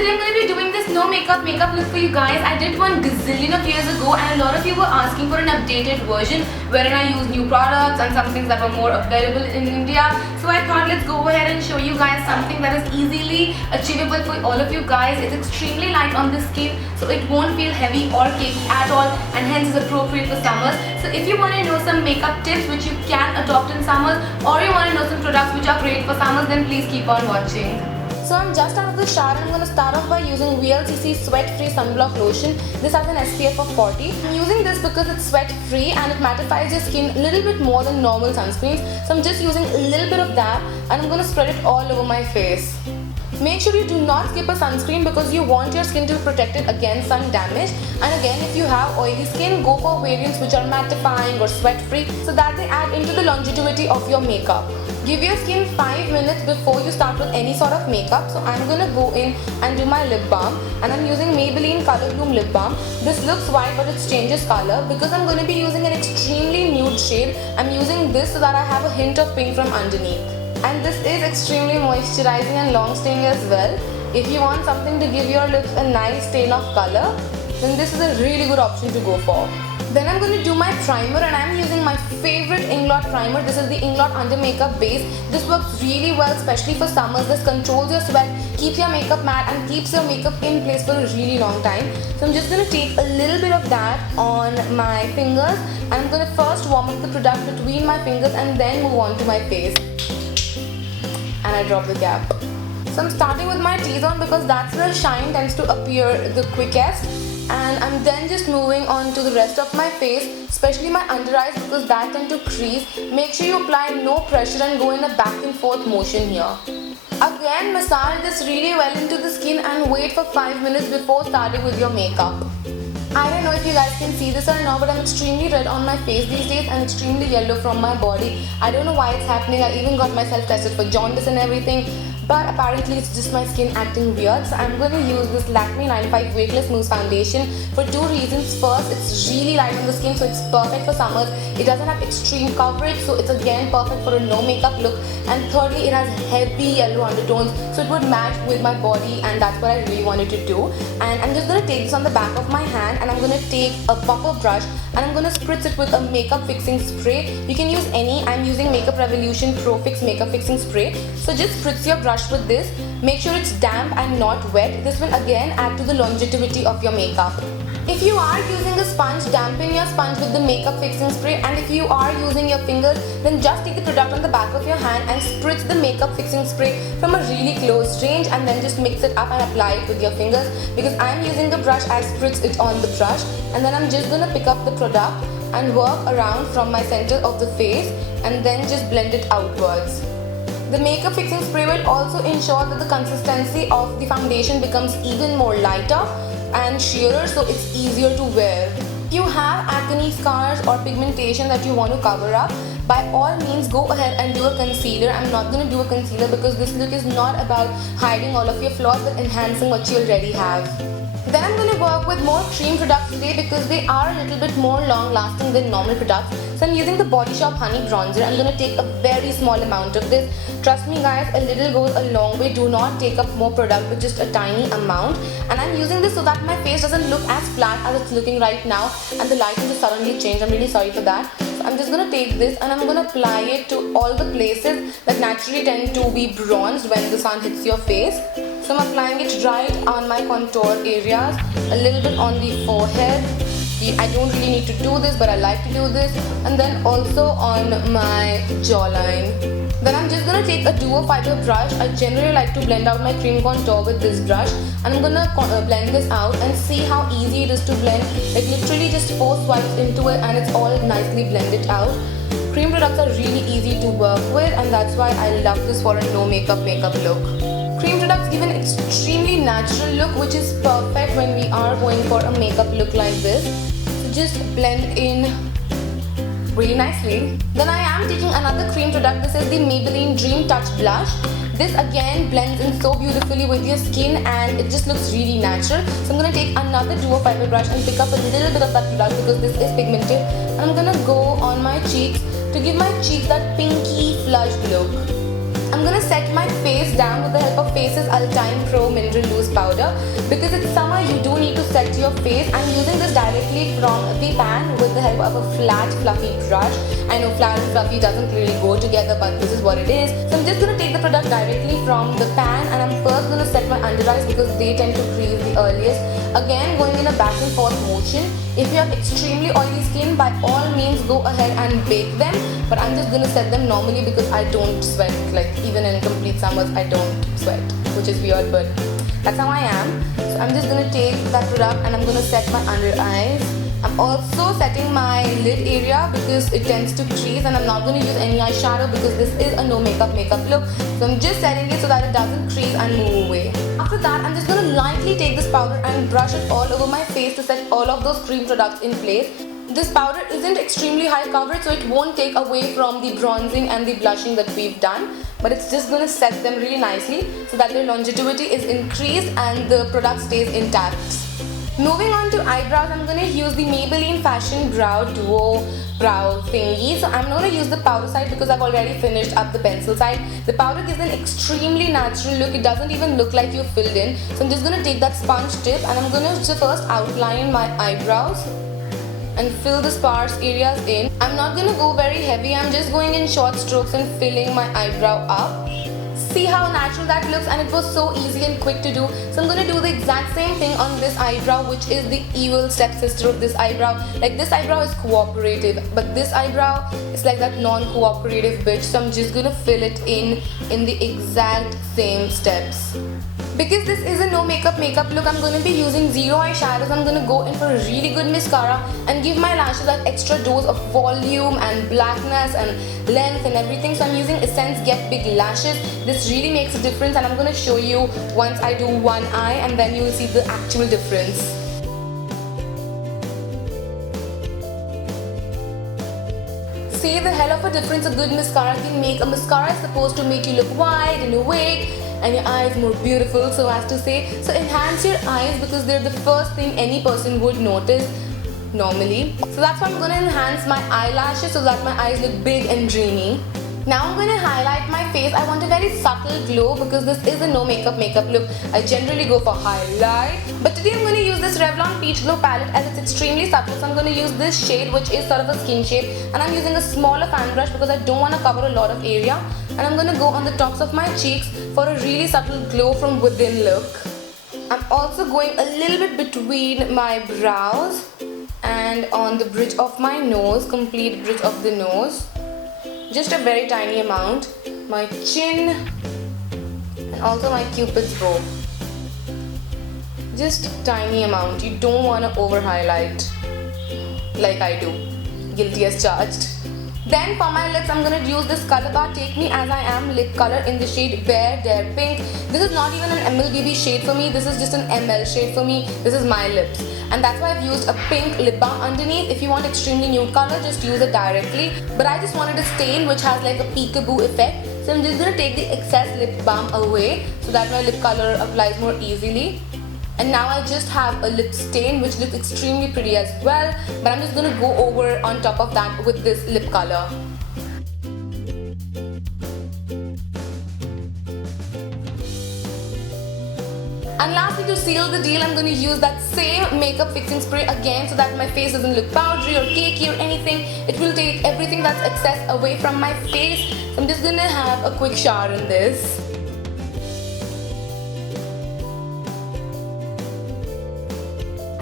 today I'm going to be doing this no makeup look for you guys. I did one gazillion of years ago and a lot of you were asking for an updated version wherein I use new products and some things that were more available in India. So I thought let's go ahead and show you guys something that is easily achievable for all of you guys. It's extremely light on the skin, so it won't feel heavy or cakey at all, and hence is appropriate for summers. So if you want to know some makeup tips which you can adopt in summers, or you want to know some products which are great for summers, then please keep on watching. So I'm just out of the shower and I'm going to start off by using VLCC Sweat Free Sunblock Lotion. This has an SPF of 40. I'm using this because it's sweat free and it mattifies your skin a little bit more than normal sunscreens. So I'm just using a little bit of that and I'm going to spread it all over my face. Make sure you do not skip a sunscreen because you want your skin to be protected against sun damage. And again, if you have oily skin, go for variants which are mattifying or sweat free so that they add into the longevity of your makeup. Give your skin 5 minutes before you start with any sort of makeup. So I'm going to go in and do my lip balm, and I'm using Maybelline Colorbloom lip balm. This looks white but it changes color. Because I'm going to be using an extremely nude shade, I'm using this so that I have a hint of pink from underneath. And this is extremely moisturizing and long staying as well. If you want something to give your lips a nice stain of color, then this is a really good option to go for. Then I'm going to do my primer, and I'm using my favorite Inglot primer. This is the Inglot Under Makeup Base. This works really well, especially for summers. This controls your sweat, keeps your makeup matte and keeps your makeup in place for a really long time. So I'm just going to take a little bit of that on my fingers. I'm going to first warm up the product between my fingers and then move on to my face. And I drop the cap. So I'm starting with my T-zone because that's where shine tends to appear the quickest. And I'm then just moving on to the rest of my face, especially my under eyes because that tend to crease. Make sure you apply no pressure and go in a back and forth motion here. Again, massage this really well into the skin and wait for 5 minutes before starting with your makeup. I don't know if you guys can see this or not, but I'm extremely red on my face these days and extremely yellow from my body. I don't know why it's happening. I even got myself tested for jaundice and everything, but apparently it's just my skin acting weird. So I'm going to use this Lakme 95 Weightless Mousse Foundation for 2 reasons. First, it's really light on the skin, so it's perfect for summers. It doesn't have extreme coverage, so it's again perfect for a no makeup look. And thirdly, it has heavy yellow undertones, so it would match with my body, and that's what I really wanted to do. And I'm just going to take this on the back of my hand, and I'm going to take a puffer brush and I'm going to spritz it with a makeup fixing spray. You can use any. I'm using Makeup Revolution Pro Fix makeup fixing spray. So just spritz your brush with this. Make sure it's damp and not wet. This will again add to the longevity of your makeup. If you are using a sponge, dampen your sponge with the makeup fixing spray, and if you are using your fingers, then just take the product on the back of your hand and spritz the makeup fixing spray from a really close range and then just mix it up and apply it with your fingers. Because I'm using the brush, I spritz it on the brush and then I'm just going to pick up the product and work around from my center of the face and then just blend it outwards. The makeup fixing spray will also ensure that the consistency of the foundation becomes even more lighter and sheerer, so it's easier to wear. If you have acne scars or pigmentation that you want to cover up, by all means go ahead and do a concealer. I'm not going to do a concealer because this look is not about hiding all of your flaws but enhancing what you already have. Then I'm going to work with more cream products today because they are a little bit more long lasting than normal products. So I'm using the Body Shop Honey Bronzer. I'm going to take a very small amount of this. Trust me guys, a little goes a long way. Do not take up more product with just a tiny amount. And I'm using this so that my face doesn't look as flat as it's looking right now and the lighting just suddenly changed. I'm really sorry for that. So I'm just going to take this and I'm going to apply it to all the places that naturally tend to be bronzed when the sun hits your face. So I'm applying it right on my contour areas, a little bit on the forehead. I don't really need to do this, but I like to do this, and then also on my jawline. Then I'm just gonna take a duo fiber brush. I generally like to blend out my cream contour with this brush, and I'm gonna blend this out and see how easy it is to blend. Like literally just 4 swipes into it and it's all nicely blended out. Cream products are really easy to work with, and that's why I love this for a no makeup look. Cream products give an extremely natural look, which is perfect when we are going for a makeup look like this. So just blend in really nicely. Then I am taking another cream product. This is the Maybelline Dream Touch Blush. This again blends in so beautifully with your skin and it just looks really natural. So I'm going to take another duo fiber brush and pick up a little bit of that product because this is pigmented. And I'm going to go on my cheeks to give my cheeks that pinky flushed look. I'm gonna set my face down with the help of Face's Ultime Pro Mineral Loose Powder. Because it's summer, you do need to set your face. I'm using this directly from the pan with the help of a flat, fluffy brush. I know flat and fluffy doesn't really go together, but this is what it is. So I'm just gonna take the product directly from the pan, and I'm first gonna set my under eyes because they tend to crease the earliest. Again, going in a back and forth motion. If you have extremely oily skin, by all means go ahead and bake them, but I'm just gonna set them normally because I don't sweat. Like even in complete summers I don't sweat, which is weird, but that's how I am. So I'm just gonna take that product and I'm gonna set my under eyes. I'm also setting my lid area because it tends to crease, and I'm not going to use any eyeshadow because this is a no makeup look. So I'm just setting it so that it doesn't crease and move away. After that, I'm just going to lightly take this powder and brush it all over my face to set all of those cream products in place. This powder isn't extremely high coverage, so it won't take away from the bronzing and the blushing that we've done, but it's just going to set them really nicely so that their longevity is increased and the product stays intact. Moving on to eyebrows, I'm going to use the Maybelline Fashion Brow Duo Brow thingy. So I'm going to use the powder side because I've already finished up the pencil side. The powder gives an extremely natural look. It doesn't even look like you filled in. So I'm just going to take that sponge tip and I'm going to first outline my eyebrows and fill the sparse areas in. I'm not going to go very heavy. I'm just going in short strokes and filling my eyebrow up. See how natural that looks, and it was so easy and quick to do. So I'm going to do the exact same thing on this eyebrow, which is the evil stepsister of this eyebrow. Like this eyebrow is cooperative, but this eyebrow is like that non-cooperative bitch. So I'm just going to fill it in the exact same steps. Because this is a no makeup look, I'm going to be using zero eyeshadows. I'm going to go in for a really good mascara and give my lashes that extra dose of volume and blackness and length and everything. So I'm using Essence Get Big Lashes. This really makes a difference, and I'm going to show you once I do one eye, and then you will see the actual difference. See the hell of a difference a good mascara can make. A mascara is supposed to make you look wide and awake and your eyes more beautiful, so as to say. So enhance your eyes because they're the first thing any person would notice normally. So that's why I'm going to enhance my eyelashes so that my eyes look big and dreamy. Now I'm going to highlight my face. I want a very subtle glow because this is a no makeup look. I generally go for highlight, but today I'm going to use this Revlon Peach Glow palette as it's extremely subtle. So I'm going to use this shade, which is sort of a skin shade, and I'm using a smaller fan brush because I don't want to cover a lot of area. And I'm going to go on the tops of my cheeks for a really subtle glow from within look. I'm also going a little bit between my brows and on the bridge of my nose, complete bridge of the nose. Just a very tiny amount, my chin and also my cupid's bow. Just tiny amount. You don't want to over highlight like I do. Guilty as charged. Then for my lips, I'm going to use this Colorbar Take Me As I Am lip color in the shade Bare Dare Pink. This is not even an MLBB shade for me. This is just an ML shade for me. This is my lips. And that's why I've used a pink lip balm underneath. If you want extremely nude color, just use it directly. But I just wanted a stain which has like a peekaboo effect. So I'm just going to take the excess lip balm away so that my lip color applies more easily. And now I just have a lip stain which looks extremely pretty as well, but I'm just going to go over on top of that with this lip color. And lastly, to seal the deal, I'm going to use that same makeup fixing spray again so that my face doesn't look powdery or cakey or anything. It will take everything that's excess away from my face. So I'm just going to have a quick shower in this.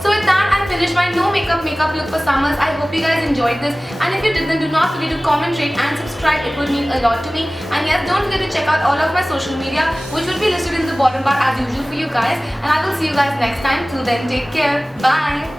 So with that, I finished my no makeup look for summers. I hope you guys enjoyed this, and if you did, then do not forget to comment, rate and subscribe. It would mean a lot to me. And yes, don't forget to check out all of my social media, which will be listed in the bottom bar as usual for you guys. And I will see you guys next time. Till then, take care. Bye.